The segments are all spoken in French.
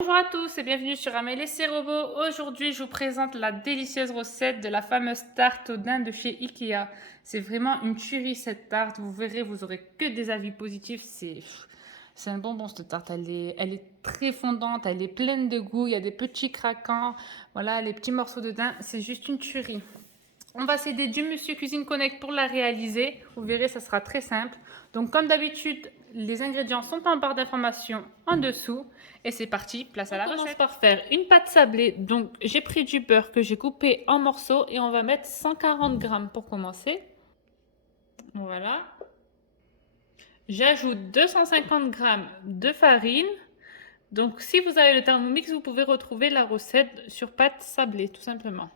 Bonjour à tous et bienvenue sur Amélie et ses robots. Aujourd'hui, je vous présente la délicieuse recette de la fameuse tarte au daim de chez Ikea. C'est vraiment une tuerie cette tarte. Vous verrez, vous aurez que des avis positifs. C'est un bonbon cette tarte. Elle est très fondante, elle est pleine de goût. Il y a des petits craquants. Voilà, les petits morceaux de daim. C'est juste une tuerie. On va s'aider du Monsieur Cuisine Connect pour la réaliser. Vous verrez, ça sera très simple. Donc comme d'habitude, les ingrédients sont en barre d'information en dessous. Et c'est parti, place à la recette. On commence par faire une pâte sablée. Donc j'ai pris du beurre que j'ai coupé en morceaux et on va mettre 140 grammes pour commencer. Voilà. J'ajoute 250 grammes de farine. Donc si vous avez le Thermomix, vous pouvez retrouver la recette sur pâte sablée tout simplement.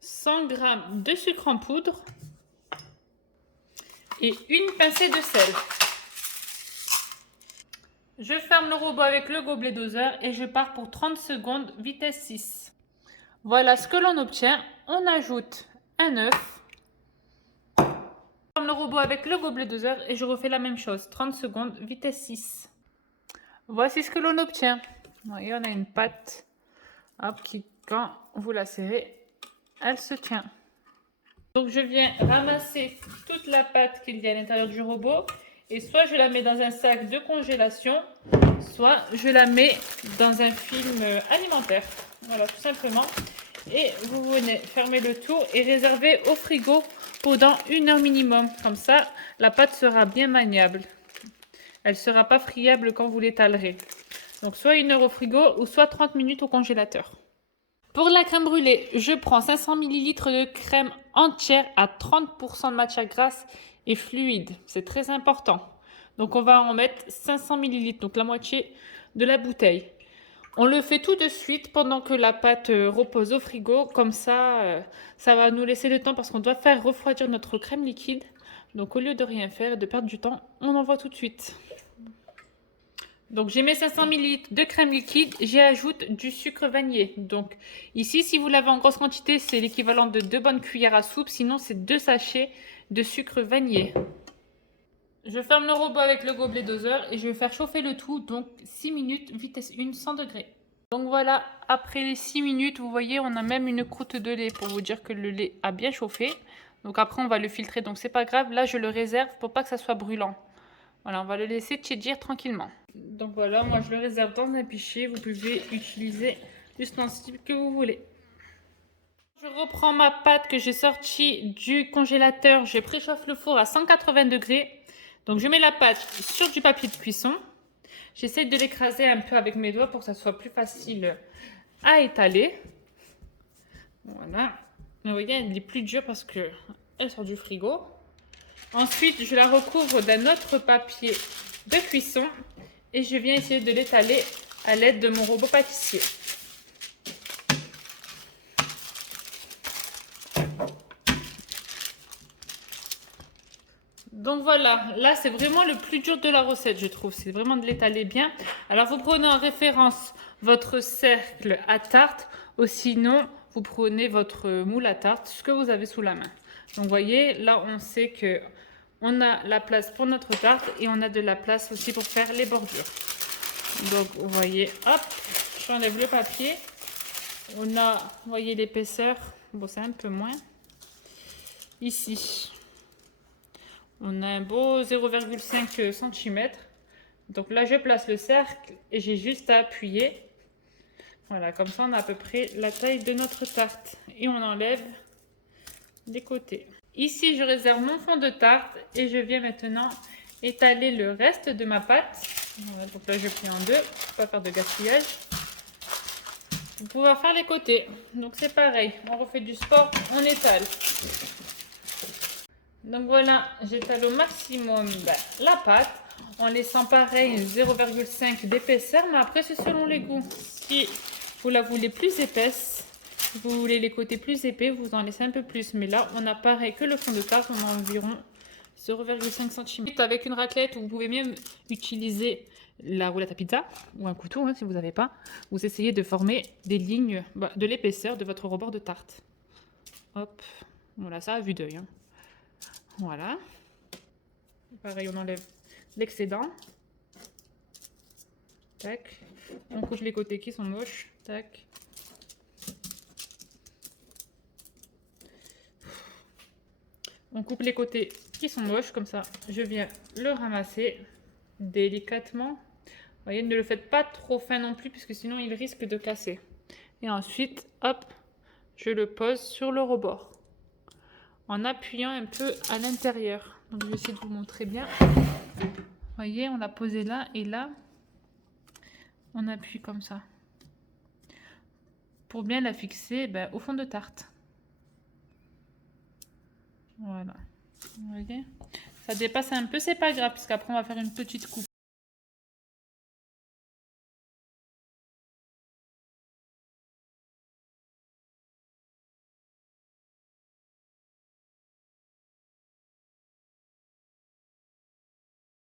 100 g de sucre en poudre et une pincée de sel. Je ferme le robot avec le gobelet doseur et je pars pour 30 secondes, vitesse 6. Voilà ce que l'on obtient. On ajoute un œuf. Je ferme le robot avec le gobelet doseur et je refais la même chose, 30 secondes, vitesse 6. Voici ce que l'on obtient. Vous voyez, on a une pâte qui, quand vous la serrez, elle se tient. Donc je viens ramasser toute la pâte qu'il y a à l'intérieur du robot et soit je la mets dans un sac de congélation, soit je la mets dans un film alimentaire. Voilà, tout simplement. Et vous venez fermer le tout et réserver au frigo pendant 1 heure minimum. Comme ça, la pâte sera bien maniable. Elle ne sera pas friable quand vous l'étalerez. Donc soit 1 heure au frigo ou soit 30 minutes au congélateur. Pour la crème brûlée, je prends 500 ml de crème entière à 30% de matière grasse et fluide. C'est très important. Donc on va en mettre 500 ml, donc la moitié de la bouteille. On le fait tout de suite pendant que la pâte repose au frigo. Comme ça, ça va nous laisser le temps parce qu'on doit faire refroidir notre crème liquide. Donc au lieu de rien faire et de perdre du temps, on envoie tout de suite. Donc j'ai mes 500 ml de crème liquide, j'y ajoute du sucre vanillé. Donc ici, si vous l'avez en grosse quantité, c'est l'équivalent de 2 bonnes cuillères à soupe. Sinon, c'est 2 sachets de sucre vanillé. Je ferme le robot avec le gobelet doseur et je vais faire chauffer le tout. Donc 6 minutes, vitesse 1, 100 degrés. Donc voilà, après les 6 minutes, vous voyez, on a même une croûte de lait pour vous dire que le lait a bien chauffé. Donc après, on va le filtrer, donc c'est pas grave. Là, je le réserve pour pas que ça soit brûlant. Voilà, on va le laisser tiédir tranquillement. Donc voilà, moi je le réserve dans un pichet. Vous pouvez utiliser l'ustensile que vous voulez. Je reprends ma pâte que j'ai sortie du congélateur. Je préchauffe le four à 180 degrés. Donc je mets la pâte sur du papier de cuisson. J'essaie de l'écraser un peu avec mes doigts pour que ça soit plus facile à étaler. Voilà. Vous voyez, elle est plus dure parce qu'elle sort du frigo. Ensuite, je la recouvre d'un autre papier de cuisson et je viens essayer de l'étaler à l'aide de mon robot pâtissier. Donc voilà, là c'est vraiment le plus dur de la recette, je trouve. C'est vraiment de l'étaler bien. Alors vous prenez en référence votre cercle à tarte ou sinon vous prenez votre moule à tarte, ce que vous avez sous la main. Donc vous voyez, là on sait que on a la place pour notre tarte et on a de la place aussi pour faire les bordures. Donc vous voyez, hop, j'enlève le papier. On a, vous voyez l'épaisseur, bon c'est un peu moins. Ici, on a un beau 0,5 cm. Donc là, je place le cercle et j'ai juste à appuyer. Voilà, comme ça, on a à peu près la taille de notre tarte. Et on enlève les côtés. Ici, je réserve mon fond de tarte et je viens maintenant étaler le reste de ma pâte. Voilà, donc là, je plie en deux pour pas faire de gaspillage. Pour pouvoir faire les côtés. Donc c'est pareil, on refait du sport, on étale. Donc voilà, j'étale au maximum la pâte en laissant pareil 0,5 d'épaisseur, mais après c'est selon les goûts. Si vous la voulez plus épaisse, vous voulez les côtés plus épais, vous en laissez un peu plus. Mais là, on a pareil que le fond de tarte, on a environ 0,5 cm. Avec une raclette, vous pouvez même utiliser la roulette à pizza ou un couteau si vous n'avez pas. Vous essayez de former des lignes de l'épaisseur de votre rebord de tarte. Hop, voilà, ça à vue d'œil. Voilà. Pareil, on enlève l'excédent. Tac. On coupe les côtés qui sont moches. Tac. On coupe les côtés qui sont moches, comme ça. Je viens le ramasser délicatement. Vous voyez, ne le faites pas trop fin non plus, puisque sinon il risque de casser. Et ensuite, hop, je le pose sur le rebord, en appuyant un peu à l'intérieur. Donc je vais essayer de vous montrer bien. Vous voyez, on l'a posé là et là. On appuie comme ça. Pour bien la fixer au fond de tarte. Voilà. Vous voyez, ça dépasse un peu, c'est pas grave, parce qu'après on va faire une petite coupe.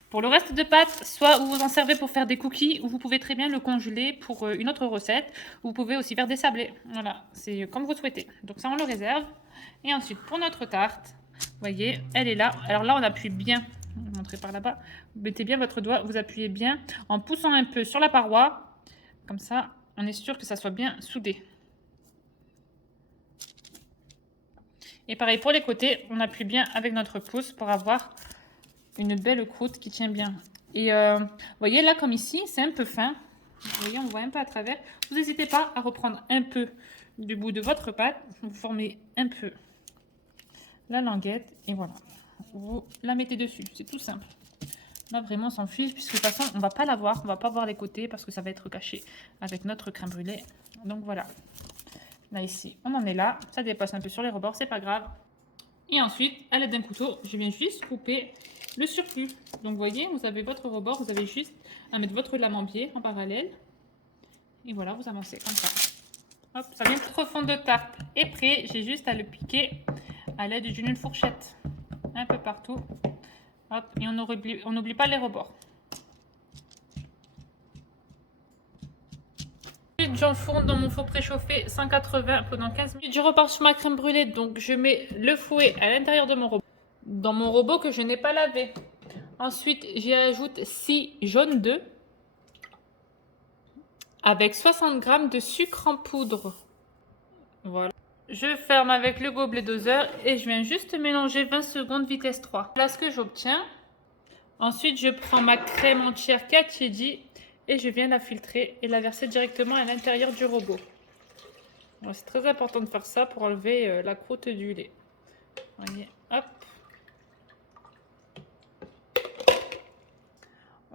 Pour le reste de pâte, soit vous vous en servez pour faire des cookies, ou vous pouvez très bien le congeler pour une autre recette. Vous pouvez aussi faire des sablés. Voilà, c'est comme vous souhaitez. Donc ça, on le réserve. Et ensuite, pour notre tarte, vous voyez, elle est là. Alors là, on appuie bien. Je vais vous montrer par là-bas. Vous mettez bien votre doigt, vous appuyez bien en poussant un peu sur la paroi. Comme ça, on est sûr que ça soit bien soudé. Et pareil pour les côtés, on appuie bien avec notre pouce pour avoir une belle croûte qui tient bien. Et vous voyez là, comme ici, c'est un peu fin. Vous voyez, on voit un peu à travers. Vous n'hésitez pas à reprendre un peu du bout de votre pâte. Vous formez un peu la languette et voilà. Vous la mettez dessus. C'est tout simple. Là, vraiment, on s'en fiche puisque de toute façon, on va pas la voir. On va pas voir les côtés parce que ça va être caché avec notre crème brûlée. Donc voilà. Là, ici, on en est là. Ça dépasse un peu sur les rebords, c'est pas grave. Et ensuite, à l'aide d'un couteau, je viens juste couper le surplus. Donc, vous voyez, vous avez votre rebord, vous avez juste à mettre votre lame en biais en parallèle. Et voilà, vous avancez comme ça. Hop, ça vient votre fond de tarte est prêt. J'ai juste à le piquer à l'aide d'une fourchette. Un peu partout. Hop, et on n'oublie pas les rebords. J'enfourne dans mon four préchauffé 180 pendant 15 minutes. Je repars sur ma crème brûlée, donc je mets le fouet à l'intérieur de mon robot. Dans mon robot que je n'ai pas lavé. Ensuite, j'y ajoute 6 jaunes d'œufs avec 60 g de sucre en poudre. Voilà. Je ferme avec le gobelet doseur et je viens juste mélanger 20 secondes vitesse 3. Voilà ce que j'obtiens. Ensuite, je prends ma crème entière Cacciedi et je viens la filtrer et la verser directement à l'intérieur du robot. Bon, c'est très important de faire ça pour enlever la croûte du lait. Voyez, hop.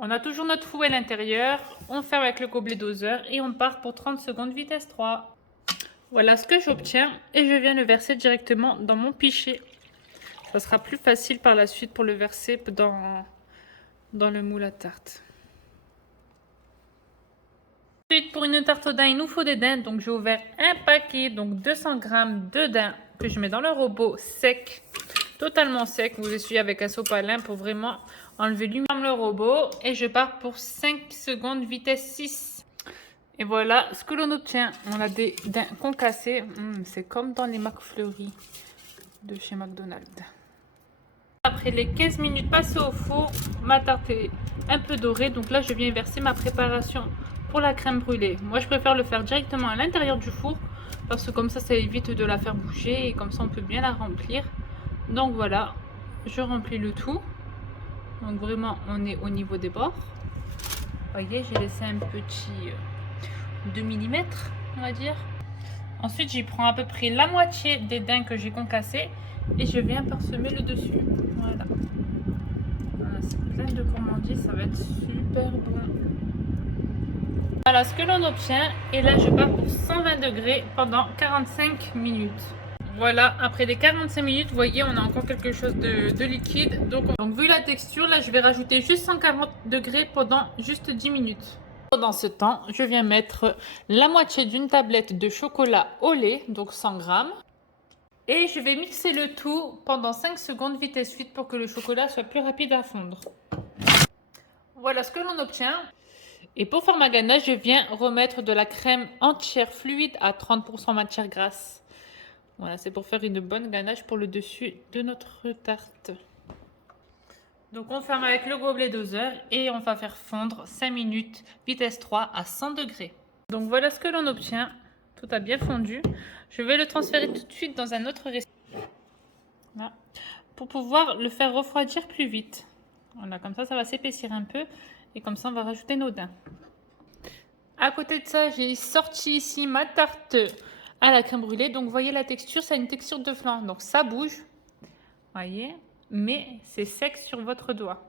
On a toujours notre fouet à l'intérieur. On ferme avec le gobelet doseur et on part pour 30 secondes vitesse 3. Voilà ce que j'obtiens et je viens le verser directement dans mon pichet. Ça sera plus facile par la suite pour le verser dans le moule à tarte. Ensuite, pour une tarte aux daims, il nous faut des daims. Donc, j'ai ouvert un paquet, donc 200 g de daims que je mets dans le robot sec, totalement sec. Vous essuyez avec un sopalin pour vraiment enlever lui-même le robot. Et je pars pour 5 secondes vitesse 6. Et voilà ce que l'on obtient. On a des daims concassés. C'est comme dans les McFlurry de chez McDonald's. Après les 15 minutes passées au four, ma tarte est un peu dorée. Donc là, je viens verser ma préparation pour la crème brûlée. Moi, je préfère le faire directement à l'intérieur du four parce que comme ça évite de la faire bouger et comme ça, on peut bien la remplir. Donc voilà, je remplis le tout. Donc vraiment, on est au niveau des bords. Vous voyez, j'ai laissé un petit 2 mm, on va dire. Ensuite, j'y prends à peu près la moitié des daims que j'ai concassés et je viens parsemer le dessus. Voilà. Voilà, c'est plein de gourmandise, ça va être super bon. Voilà ce que l'on obtient. Et là, je pars pour 120 degrés pendant 45 minutes. Voilà, après les 45 minutes, vous voyez, on a encore quelque chose de liquide. Donc, vu la texture, là, je vais rajouter juste 140 degrés pendant juste 10 minutes. Pendant ce temps, je viens mettre la moitié d'une tablette de chocolat au lait, donc 100 g. Et je vais mixer le tout pendant 5 secondes vitesse 8 pour que le chocolat soit plus rapide à fondre. Voilà ce que l'on obtient. Et pour faire ma ganache, je viens remettre de la crème entière fluide à 30% matière grasse. Voilà, c'est pour faire une bonne ganache pour le dessus de notre tarte. Donc on ferme avec le gobelet doseur et on va faire fondre 5 minutes, vitesse 3 à 100 degrés. Donc voilà ce que l'on obtient. Tout a bien fondu. Je vais le transférer tout de suite dans un autre récipient. Voilà. Pour pouvoir le faire refroidir plus vite. Voilà, comme ça va s'épaissir un peu. Et comme ça, on va rajouter nos daims. À côté de ça, j'ai sorti ici ma tarte à la crème brûlée. Donc vous voyez la texture, ça a une texture de flan. Donc ça bouge. Voyez, mais c'est sec sur votre doigt.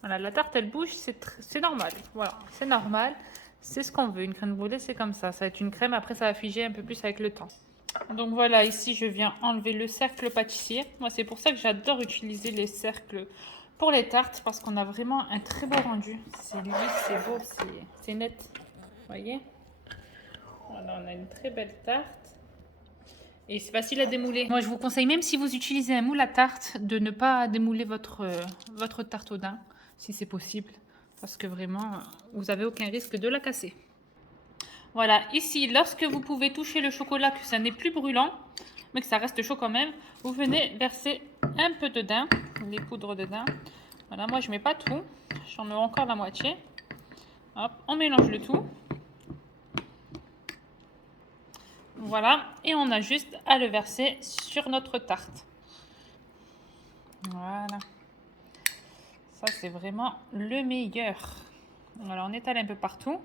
Voilà, la tarte elle bouge, c'est normal. Voilà, c'est normal. C'est ce qu'on veut. Une crème brûlée, c'est comme ça. Ça va être une crème, après ça va figer un peu plus avec le temps. Donc voilà, ici je viens enlever le cercle pâtissier. Moi, c'est pour ça que j'adore utiliser les cercles pour les tartes, parce qu'on a vraiment un très beau rendu. C'est lisse, c'est beau, c'est net. Vous voyez? Voilà, on a une très belle tarte. Et c'est facile à démouler. Moi, je vous conseille, même si vous utilisez un moule à tarte, de ne pas démouler votre tarte au daim, si c'est possible. Parce que vraiment, vous n'avez aucun risque de la casser. Voilà, ici, lorsque vous pouvez toucher le chocolat, que ça n'est plus brûlant, mais que ça reste chaud quand même, vous venez verser un peu de daim, les poudres de daim. Voilà, moi, je ne mets pas tout. J'en mets encore la moitié. Hop, on mélange le tout. Voilà, et on a juste à le verser sur notre tarte. Voilà. Ça, c'est vraiment le meilleur. Voilà, on étale un peu partout.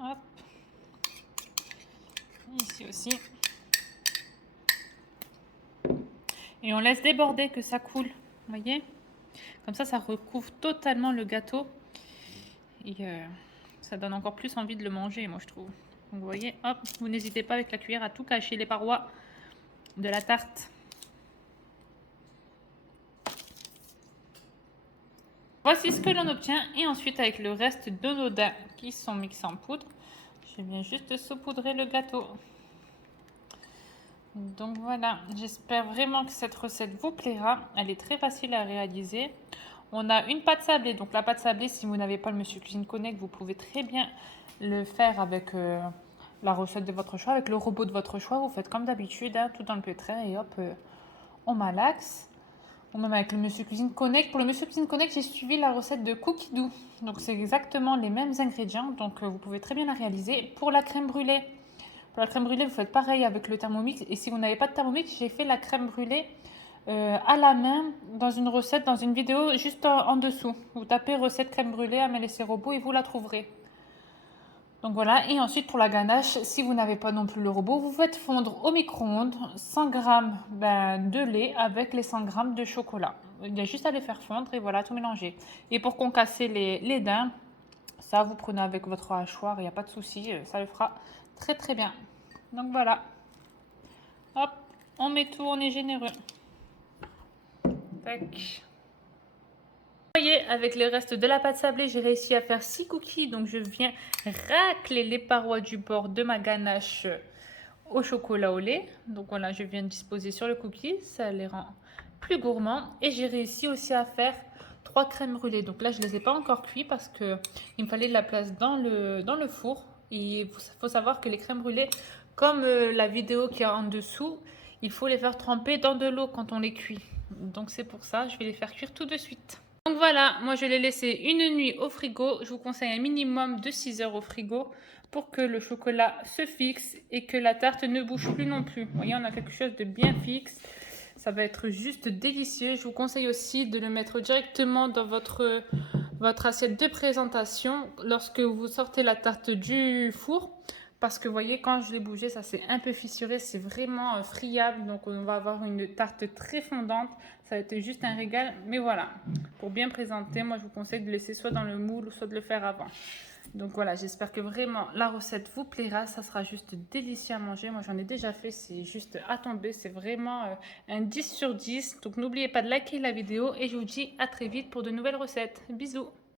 Hop. Ici aussi. Et on laisse déborder que ça coule. Vous voyez? Comme ça recouvre totalement le gâteau. Et ça donne encore plus envie de le manger, moi, je trouve. Donc, vous voyez, hop, vous n'hésitez pas avec la cuillère à tout cacher les parois de la tarte. Voici ce que l'on obtient. Et ensuite, avec le reste de nos daims qui sont mixés en poudre, je viens juste saupoudrer le gâteau. Donc voilà, j'espère vraiment que cette recette vous plaira. Elle est très facile à réaliser. On a une pâte sablée. Donc la pâte sablée, si vous n'avez pas le Monsieur Cuisine Connect, vous pouvez très bien le faire avec la recette de votre choix, avec le robot de votre choix. Vous faites comme d'habitude, hein, tout dans le pétrin et hop, on malaxe. Ou même avec le Monsieur Cuisine Connect. Pour le Monsieur Cuisine Connect, j'ai suivi la recette de Cookie Dough. Donc c'est exactement les mêmes ingrédients. Donc vous pouvez très bien la réaliser. Pour la crème brûlée, vous faites pareil avec le Thermomix. Et si vous n'avez pas de Thermomix, j'ai fait la crème brûlée à la main dans une recette, dans une vidéo juste en dessous. Vous tapez recette crème brûlée Amélie Robot et vous la trouverez. Donc voilà, et ensuite pour la ganache, si vous n'avez pas non plus le robot, vous faites fondre au micro-ondes 100 g de lait avec les 100 g de chocolat. Il y a juste à les faire fondre et voilà, tout mélanger. Et pour concasser les daims, ça vous prenez avec votre hachoir, il n'y a pas de souci, ça le fera très très bien. Donc voilà, hop, on met tout, on est généreux. Tac. Vous voyez, avec le reste de la pâte sablée, j'ai réussi à faire 6 cookies. Donc je viens racler les parois du bord de ma ganache au chocolat au lait. Donc voilà, je viens de disposer sur le cookie, ça les rend plus gourmands. Et j'ai réussi aussi à faire 3 crèmes brûlées. Donc là, je ne les ai pas encore cuits parce qu'il me fallait de la place dans le four. Et il faut savoir que les crèmes brûlées, comme la vidéo qui est en dessous, il faut les faire tremper dans de l'eau quand on les cuit. Donc c'est pour ça, je vais les faire cuire tout de suite. Donc voilà, moi je l'ai laissé une nuit au frigo. Je vous conseille un minimum de 6 heures au frigo pour que le chocolat se fixe et que la tarte ne bouge plus non plus. Vous voyez, on a quelque chose de bien fixe. Ça va être juste délicieux. Je vous conseille aussi de le mettre directement dans votre assiette de présentation lorsque vous sortez la tarte du four. Parce que vous voyez, quand je l'ai bougé, ça s'est un peu fissuré. C'est vraiment friable. Donc on va avoir une tarte très fondante. Ça va être juste un régal. Mais voilà, pour bien présenter, moi je vous conseille de laisser soit dans le moule ou soit de le faire avant. Donc voilà, j'espère que vraiment la recette vous plaira. Ça sera juste délicieux à manger. Moi j'en ai déjà fait, c'est juste à tomber. C'est vraiment un 10 sur 10. Donc n'oubliez pas de liker la vidéo et je vous dis à très vite pour de nouvelles recettes. Bisous!